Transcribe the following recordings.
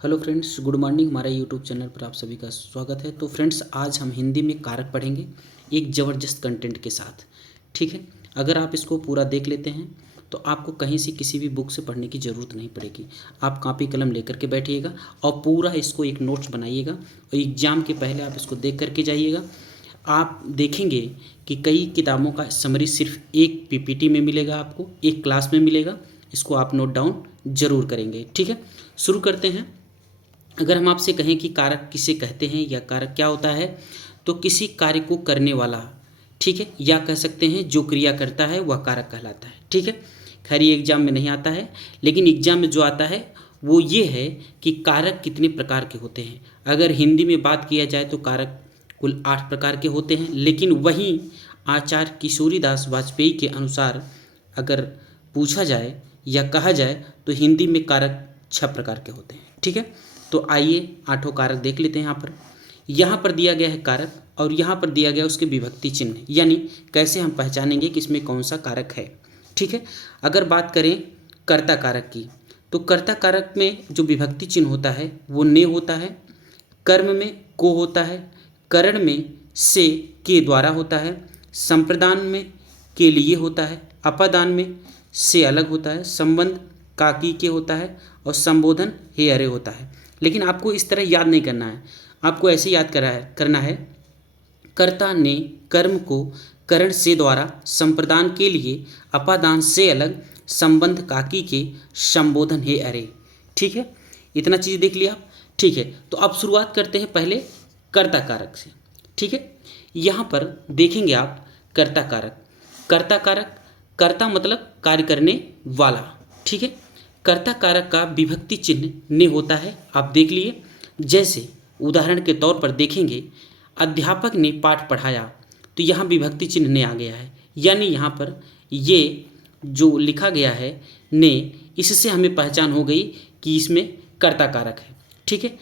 Hello friends, good morning. हमारे YouTube channel पर आप सभी का स्वागत है। तो फ्रेंड्स, आज हम हिंदी में कारक पढ़ेंगे एक ज़बरदस्त कंटेंट के साथ। ठीक है, अगर आप इसको पूरा देख लेते हैं तो आपको कहीं से किसी भी बुक से पढ़ने की ज़रूरत नहीं पड़ेगी। आप कॉपी कलम लेकर के बैठिएगा और पूरा इसको एक नोट्स बनाइएगा और एग्ज़ाम के पहले आप इसको देख करके जाइएगा। आप देखेंगे कि कई किताबों का समरी सिर्फ एक पीपीटी में मिलेगा, आपको एक क्लास में मिलेगा। इसको आप नोट डाउन ज़रूर करेंगे। ठीक है, शुरू करते हैं। अगर हम आपसे कहें कि कारक किसे कहते हैं या कारक क्या होता है, तो किसी कार्य को करने वाला, ठीक है, या कह सकते हैं जो क्रिया करता है वह कारक कहलाता है। ठीक है, खैर ये एग्जाम में नहीं आता है, लेकिन एग्जाम में जो आता है वो ये है कि कारक कितने प्रकार के होते हैं। अगर हिंदी में बात किया जाए तो कारक कुल 8 प्रकार के होते हैं, लेकिन वहीं आचार्य किशोरीदास वाजपेयी के अनुसार अगर पूछा जाए या कहा जाए तो हिंदी में कारक 6 प्रकार के होते हैं। ठीक है, तो आइए 8 कारक देख लेते हैं। यहाँ पर दिया गया है कारक और यहाँ पर दिया गया उसके विभक्ति चिन्ह, यानी कैसे हम पहचानेंगे कि इसमें कौन सा कारक है। ठीक है, अगर बात करें कर्ता कारक की, तो कर्ता कारक में जो विभक्ति चिन्ह होता है वो ने होता है, कर्म में को होता है, करण में से के द्वारा होता है, संप्रदान में के लिए होता है, अपादान में से अलग होता है, संबंध काकी के होता है और संबोधन हे अरे होता है। लेकिन आपको इस तरह याद नहीं करना है, आपको ऐसे याद करना है कर्ता ने कर्म को करण से द्वारा, संप्रदान के लिए, अपादान से अलग, संबंध काकी के, संबोधन हे अरे। ठीक है, इतना चीज़ देख लिया आप। ठीक है, तो अब शुरुआत करते हैं पहले कर्ता कारक से। ठीक है, यहाँ पर देखेंगे आप कर्ता कारक। कर्ता कारक, कर्ता मतलब कार्य करने वाला। ठीक है, कर्ता कारक का विभक्ति चिन्ह ने होता है, आप देख लिए। जैसे उदाहरण के तौर पर देखेंगे, अध्यापक ने पाठ पढ़ाया, तो यहाँ विभक्ति चिन्ह ने आ गया है, यानी यहाँ पर ये जो लिखा गया है ने, इससे हमें पहचान हो गई कि इसमें कर्ता कारक है। ठीक है,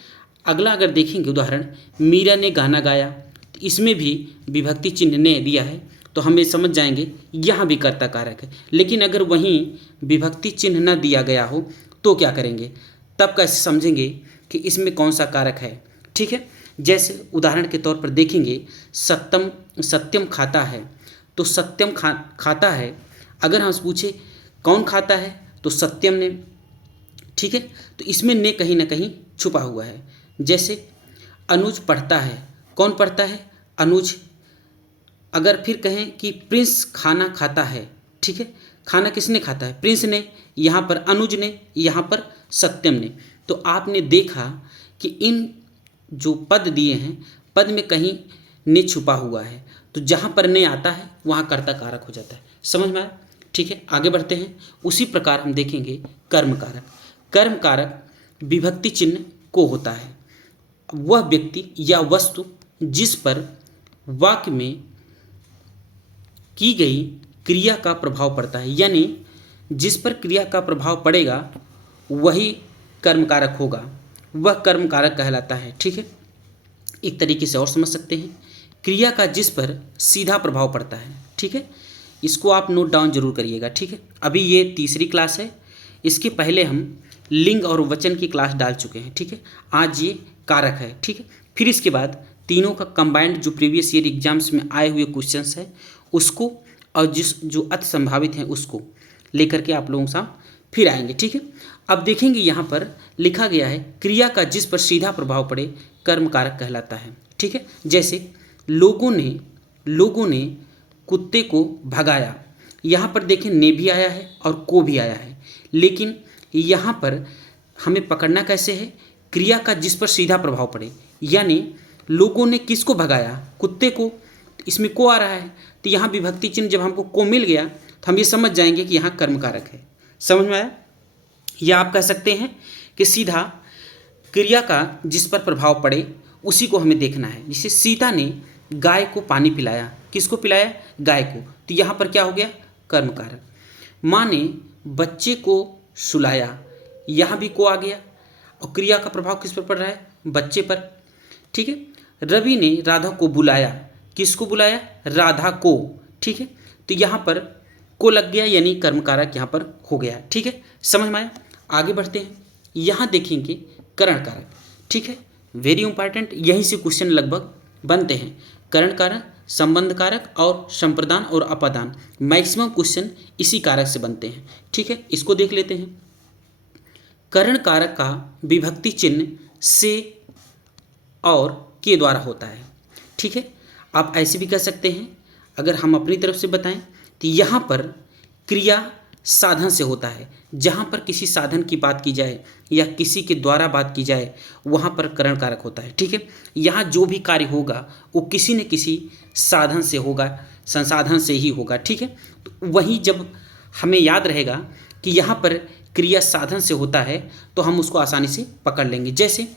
अगला अगर देखेंगे उदाहरण, मीरा ने गाना गाया, तो इसमें भी विभक्ति चिन्ह ने दिया है, तो हम ये समझ जाएंगे यहाँ भी कर्ता कारक है। लेकिन अगर वहीं विभक्ति चिन्ह न दिया गया हो तो क्या करेंगे, तब कैसे समझेंगे कि इसमें कौन सा कारक है। ठीक है, जैसे उदाहरण के तौर पर देखेंगे, सत्यम खाता है, तो सत्यम खाता है, अगर हम पूछे कौन खाता है तो सत्यम ने। ठीक है, तो इसमें ने कहीं ना कहीं छुपा हुआ है। जैसे अनुज पढ़ता है, कौन पढ़ता है, अनुज। अगर फिर कहें कि प्रिंस खाना खाता है, ठीक है, खाना किसने खाता है, प्रिंस ने, यहाँ पर अनुज ने, यहाँ पर सत्यम ने। तो आपने देखा कि इन जो पद दिए हैं, पद में कहीं ने छुपा हुआ है, तो जहाँ पर ने आता है वहाँ कर्ता कारक हो जाता है। समझ में आया। ठीक है, आगे बढ़ते हैं। उसी प्रकार हम देखेंगे कर्म कारक। कर्म कारक विभक्ति चिन्ह को होता है वह व्यक्ति या वस्तु जिस पर वाक्य में की गई क्रिया का प्रभाव पड़ता है, यानी जिस पर क्रिया का प्रभाव पड़ेगा वही कर्म कारक होगा, वह कर्म कारक कहलाता है। ठीक है, एक तरीके से और समझ सकते हैं, क्रिया का जिस पर सीधा प्रभाव पड़ता है। ठीक है, इसको आप नोट डाउन जरूर करिएगा। ठीक है, अभी ये तीसरी क्लास है, इसके पहले हम लिंग और वचन की क्लास डाल चुके हैं। ठीक है, आज ये कारक है। ठीक है, फिर इसके बाद तीनों का कंबाइंड जो प्रीवियस ईयर एग्जाम्स में आए हुए क्वेश्चंस है उसको, और जो अति संभावित हैं उसको लेकर के आप लोगों के साथ फिर आएंगे। ठीक है, अब देखेंगे यहाँ पर लिखा गया है, क्रिया का जिस पर सीधा प्रभाव पड़े कर्म कारक कहलाता है। ठीक है, जैसे लोगों ने कुत्ते को भगाया, यहाँ पर देखें ने भी आया है और को भी आया है, लेकिन यहाँ पर हमें पकड़ना कैसे है, क्रिया का जिस पर सीधा प्रभाव पड़े, यानी लोगों ने किसको भगाया, कुत्ते को, इसमें को आ रहा है, तो यहाँ विभक्ति चिन्ह जब हमको को मिल गया तो हम ये समझ जाएंगे कि यहाँ कर्म कारक है। समझ में आया। या आप कह सकते हैं कि सीधा क्रिया का जिस पर प्रभाव पड़े उसी को हमें देखना है। जैसे सीता ने गाय को पानी पिलाया, किसको पिलाया, गाय को, तो यहाँ पर क्या हो गया, कर्म कारक। माँ ने बच्चे को सुलाया, यहाँ भी को आ गया, और क्रिया का प्रभाव किस पर पड़ रहा है, बच्चे पर। ठीक है, रवि ने राधा को बुलाया, किसको बुलाया, राधा को। ठीक है, तो यहाँ पर को लग गया, यानी कर्म कारक यहाँ पर हो गया। ठीक है, समझ में आया। आगे बढ़ते हैं, यहाँ देखेंगे करण कारक। ठीक है, वेरी इंपॉर्टेंट, यहीं से क्वेश्चन लगभग बनते हैं। करण कारक, संबंध कारक और संप्रदान और अपादान, मैक्सिमम क्वेश्चन इसी कारक से बनते हैं। ठीक है, इसको देख लेते हैं। करण कारक का विभक्ति चिन्ह से और के द्वारा होता है। ठीक है, आप ऐसे भी कह सकते हैं, अगर हम अपनी तरफ से बताएं तो यहाँ पर क्रिया साधन से होता है। जहाँ पर किसी साधन की बात की जाए या किसी के द्वारा बात की जाए वहाँ पर करण कारक होता है। ठीक है, यहाँ जो भी कार्य होगा वो किसी न किसी साधन से होगा, संसाधन से ही होगा। ठीक है, तो वहीं जब हमें याद रहेगा कि यहाँ पर क्रिया साधन से होता है तो हम उसको आसानी से पकड़ लेंगे। जैसे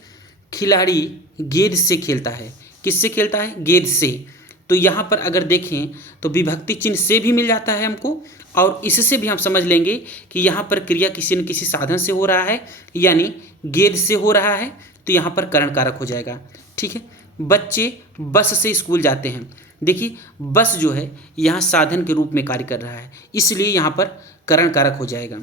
खिलाड़ी गेंद से खेलता है, किससे खेलता है? गेंद से। तो यहाँ पर अगर देखें तो विभक्ति चिन्ह से भी मिल जाता है हमको, और इससे भी हम समझ लेंगे कि यहाँ पर क्रिया किसी न किसी साधन से हो रहा है, यानी गेंद से हो रहा है, तो यहाँ पर करण कारक हो जाएगा। ठीक है, बच्चे बस से स्कूल जाते हैं। देखिए बस जो है यहाँ साधन के रूप में कार्य कर रहा है, इसलिए यहाँ पर करण कारक हो जाएगा।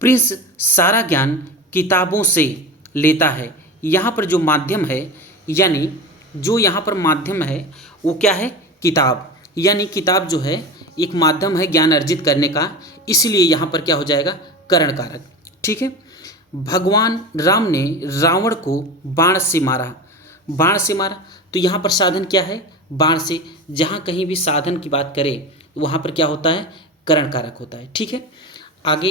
प्रिंस सारा ज्ञान किताबों से लेता है। यहाँ पर जो माध्यम है, यानी जो यहाँ पर माध्यम है वो क्या है? किताब। यानी किताब जो है एक माध्यम है ज्ञान अर्जित करने का, इसलिए यहाँ पर क्या हो जाएगा? करण कारक। ठीक है, भगवान राम ने रावण को बाण से मारा। बाण से मारा, तो यहाँ पर साधन क्या है? बाण से। जहाँ कहीं भी साधन की बात करें वहाँ पर क्या होता है? करण कारक होता है। ठीक है, आगे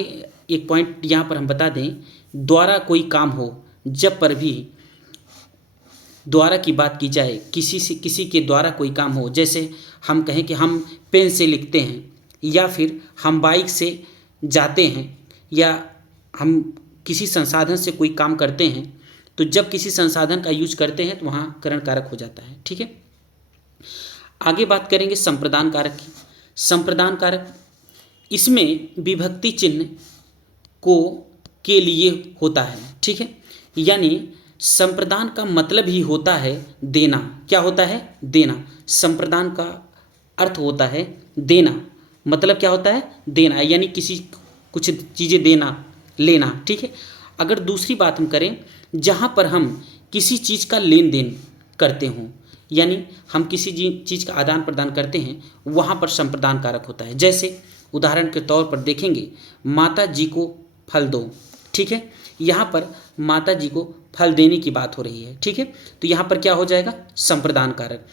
एक पॉइंट यहाँ पर हम बता दें, द्वारा कोई काम हो, जब पर भी द्वारा की बात की जाए, किसी के द्वारा कोई काम हो, जैसे हम कहें कि हम पेन से लिखते हैं, या फिर हम बाइक से जाते हैं, या हम किसी संसाधन से कोई काम करते हैं, तो जब किसी संसाधन का यूज करते हैं तो वहाँ करण कारक हो जाता है। ठीक है, आगे बात करेंगे संप्रदान कारक की। संप्रदान कारक, इसमें विभक्ति चिन्ह को के लिए होता है। ठीक है, यानी संप्रदान का मतलब ही होता है देना। क्या होता है? देना। संप्रदान का अर्थ होता है देना। मतलब क्या होता है? देना, यानी किसी कुछ चीज़ें देना, लेना। ठीक है, अगर दूसरी बात हम करें, जहाँ पर हम किसी चीज़ का लेन देन करते हों, यानी हम किसी चीज़ का आदान प्रदान करते हैं, वहाँ पर संप्रदान कारक होता है। जैसे उदाहरण के तौर पर देखेंगे, माता जी को फल दो। ठीक है, यहाँ पर माता जी को फल देने की बात हो रही है। ठीक है, तो यहाँ पर क्या हो जाएगा? संप्रदान कारक।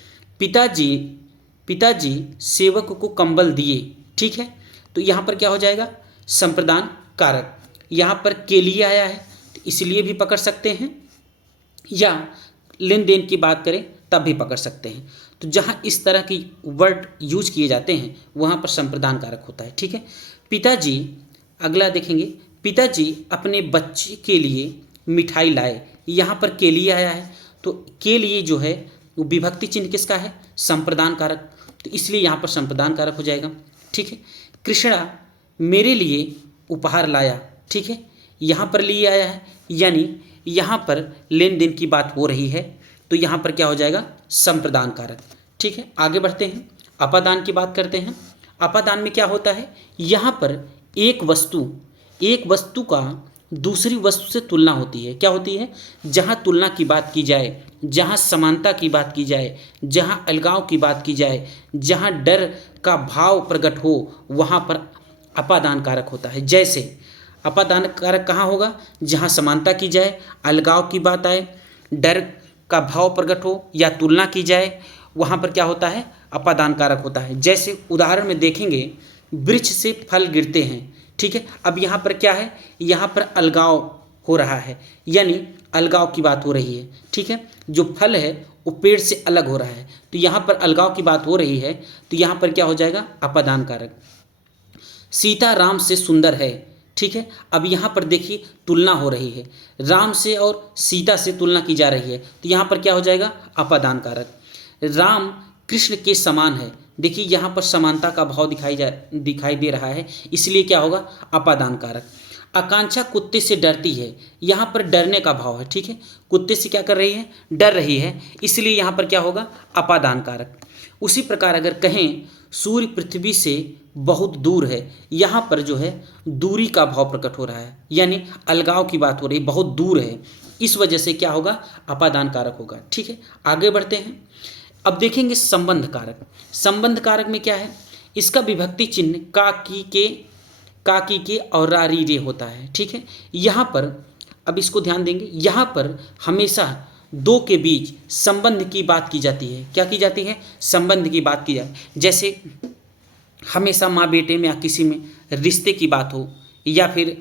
पिताजी सेवक को कंबल दिए। ठीक है, तो यहाँ पर क्या हो जाएगा? संप्रदान कारक। यहाँ पर के लिए आया है तो इसलिए भी पकड़ सकते हैं, या लेन देन की बात करें तब भी पकड़ सकते हैं। तो जहाँ इस तरह की वर्ड यूज किए जाते हैं वहाँ पर संप्रदान कारक होता है। ठीक है, पिताजी, अगला देखेंगे, पिताजी अपने बच्चे के लिए मिठाई लाए। यहाँ पर के लिए आया है, तो के लिए जो है वो विभक्ति चिन्ह किसका है? संप्रदान कारक, तो इसलिए यहाँ पर संप्रदान कारक हो जाएगा। ठीक है, कृष्णा मेरे लिए उपहार लाया। ठीक है, यहाँ पर लिए आया है, यानी यहाँ पर लेन देन की बात हो रही है, तो यहाँ पर क्या हो जाएगा? संप्रदान कारक। ठीक है, आगे बढ़ते हैं, अपादान की बात करते हैं। अपादान में क्या होता है? यहाँ पर एक वस्तु का दूसरी वस्तु से तुलना होती है। क्या होती है? जहाँ तुलना की बात की जाए, जहाँ समानता की बात की जाए, जहाँ अलगाव की बात की जाए, जहाँ डर का भाव प्रकट हो, वहाँ पर अपादान कारक होता है। जैसे अपादान कारक कहाँ होगा? जहाँ समानता की जाए, अलगाव की बात आए, डर का भाव प्रकट हो या तुलना की जाए, वहाँ पर क्या होता है? अपादान कारक होता है। जैसे उदाहरण में देखेंगे, वृक्ष से फल गिरते हैं। ठीक है, अब यहाँ पर क्या है? यहाँ पर अलगाव हो रहा है, यानी अलगाव की बात हो रही है। ठीक है, जो फल है वो पेड़ से अलग हो रहा है, तो यहाँ पर अलगाव की बात हो रही है, तो यहाँ पर क्या हो जाएगा? अपादान कारक। सीता राम से सुंदर है। ठीक है, अब यहाँ पर देखिए तुलना हो रही है, राम से और सीता से तुलना की जा रही है, तो यहाँ पर क्या हो जाएगा? अपादान कारक। राम कृष्ण के समान है। देखिए यहाँ पर समानता का भाव दिखाई दे रहा है, इसलिए क्या होगा? अपादान कारक। आकांक्षा कुत्ते से डरती है। यहाँ पर डरने का भाव है। ठीक है, कुत्ते से क्या कर रही है? डर रही है, इसलिए यहाँ पर क्या होगा? अपादान कारक। उसी प्रकार अगर कहें सूर्य पृथ्वी से बहुत दूर है, यहाँ पर जो है दूरी का भाव प्रकट हो रहा है, यानी अलगाव की बात हो रही है, बहुत दूर है, इस वजह से क्या होगा, अपादान कारक होगा। ठीक है, आगे बढ़ते हैं। अब देखेंगे संबंध कारक। संबंध कारक में क्या है, इसका विभक्ति चिन्ह का की के और रा री रे होता है। ठीक है, यहाँ पर अब इसको ध्यान देंगे, यहाँ पर हमेशा दो के बीच संबंध की बात की जाती है। क्या की जाती है, संबंध की बात की जाती है। जैसे हमेशा माँ बेटे में या किसी में रिश्ते की बात हो, या फिर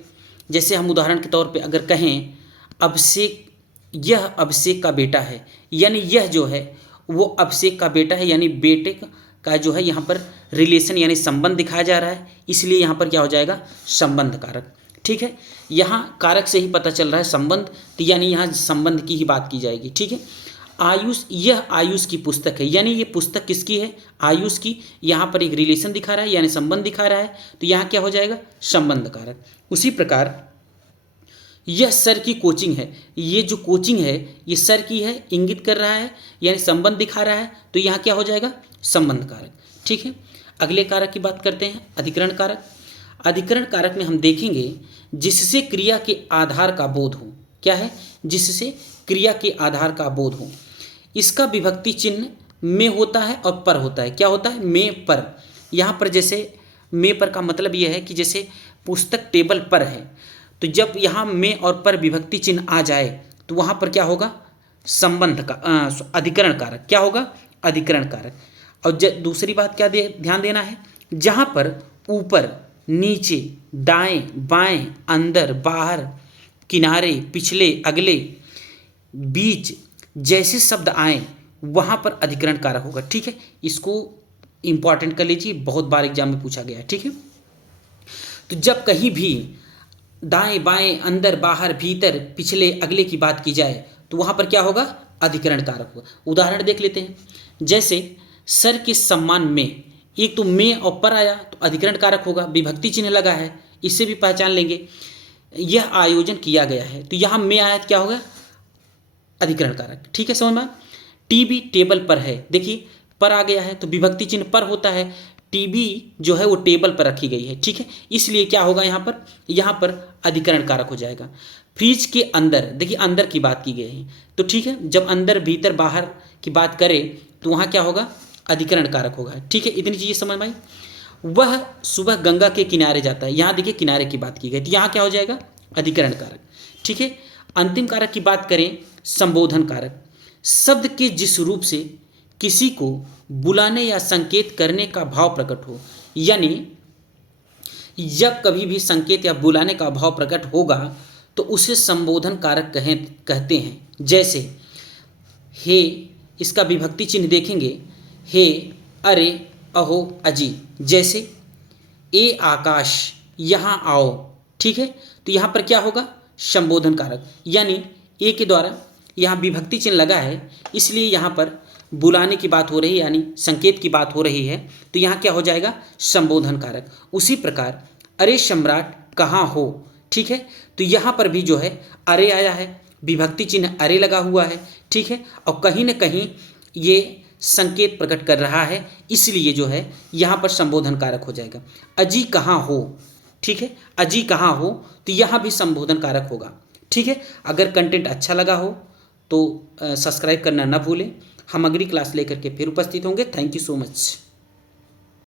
जैसे हम उदाहरण के तौर पे अगर कहें अभिषेक, यह अभिषेक का बेटा है, यानी यह जो है वो अभिषेक का बेटा है, यानी बेटे का जो है यहाँ पर रिलेशन यानी संबंध दिखाया जा रहा है, इसलिए यहाँ पर क्या हो जाएगा, संबंध कारक। ठीक है, यहाँ कारक से ही पता चल रहा है संबंध, तो यानी यहाँ संबंध की ही बात की जाएगी। ठीक है, आयुष, यह आयुष की पुस्तक है, यानी ये पुस्तक किसकी है, आयुष की। यहाँ पर एक रिलेशन दिखा रहा है यानी संबंध दिखा रहा है, तो यहाँ क्या हो जाएगा, संबंध कारक। उसी प्रकार यह सर की कोचिंग है, ये जो कोचिंग है ये सर की है, इंगित कर रहा है यानी संबंध दिखा रहा है, तो यहाँ क्या हो जाएगा, संबंध कारक। ठीक है, अगले कारक की बात करते हैं, अधिकरण कारक। अधिकरण कारक में हम देखेंगे जिससे क्रिया के आधार का बोध हो। क्या है, जिससे क्रिया के आधार का बोध हो। इसका विभक्ति चिन्ह में होता है और पर होता है। क्या होता है, में पर। यहाँ पर जैसे में पर का मतलब यह है कि जैसे पुस्तक टेबल पर है, तो जब यहाँ में और पर विभक्ति चिन्ह आ जाए तो वहाँ पर क्या होगा, संबंध का अधिकरण कारक। क्या होगा, अधिकरण कारक। और दूसरी बात क्या ध्यान देना है, जहाँ पर ऊपर, नीचे, दाएं, बाएं, अंदर, बाहर, किनारे, पिछले, अगले, बीच जैसे शब्द आए वहाँ पर अधिकरण कारक होगा। ठीक है, इसको इंपॉर्टेंट कर लीजिए, बहुत बार एग्जाम में पूछा गया है। ठीक है, तो जब कहीं भी दाएं, बाएं, अंदर, बाहर, भीतर, पिछले, अगले की बात की जाए तो वहाँ पर क्या होगा, अधिकरण कारक होगा। उदाहरण देख लेते हैं, जैसे सर के सम्मान में, एक तो में और पर आया तो अधिकरण कारक होगा, विभक्ति चिन्ह लगा है, इससे भी पहचान लेंगे। यह आयोजन किया गया है, तो यहाँ में आया तो क्या होगा, अधिकरण कारक। ठीक है, समझ में। टीवी टेबल पर है, देखिए पर आ गया है तो विभक्ति चिन्ह पर होता है, टीवी जो है वो टेबल पर रखी गई है। ठीक है, इसलिए क्या होगा, यहाँ पर अधिकरण कारक हो जाएगा। फ्रिज के अंदर, देखिए अंदर की बात की गई है, तो ठीक है, जब अंदर, भीतर, बाहर की बात करें तो वहाँ क्या होगा, अधिकरण कारक होगा। ठीक है, इतनी चीज़ें समझ में आई। वह सुबह गंगा के किनारे जाता है, यहाँ देखिए किनारे की बात की गई, तो यहाँ क्या हो जाएगा, अधिकरण कारक। ठीक है, अंतिम कारक की बात करें, संबोधन कारक। शब्द के जिस रूप से किसी को बुलाने या संकेत करने का भाव प्रकट हो, यानी जब कभी भी संकेत या बुलाने का भाव प्रकट होगा तो उसे संबोधन कारक कहते हैं। जैसे हे, इसका विभक्ति चिन्ह देखेंगे, हे, अरे, अहो, अजी। जैसे ए आकाश, यहाँ आओ। ठीक है, तो यहाँ पर क्या होगा, संबोधन कारक, यानी ए के द्वारा यहाँ विभक्ति चिन्ह लगा है, इसलिए यहाँ पर बुलाने की बात हो रही है यानी संकेत की बात हो रही है, तो यहाँ क्या हो जाएगा, संबोधन कारक। उसी प्रकार अरे सम्राट कहाँ हो। ठीक है, तो यहाँ पर भी जो है अरे आया है, विभक्ति चिन्ह अरे लगा हुआ है। ठीक है, और कहीं न कहीं ये संकेत प्रकट कर रहा है, इसलिए जो है यहाँ पर संबोधन कारक हो जाएगा। अजी कहाँ हो। ठीक है, अजी कहाँ हो, तो यहाँ भी संबोधन कारक होगा। ठीक है, अगर कंटेंट अच्छा लगा हो तो सब्सक्राइब करना ना भूलें। हम अगली क्लास लेकर के फिर उपस्थित होंगे। Thank you so much.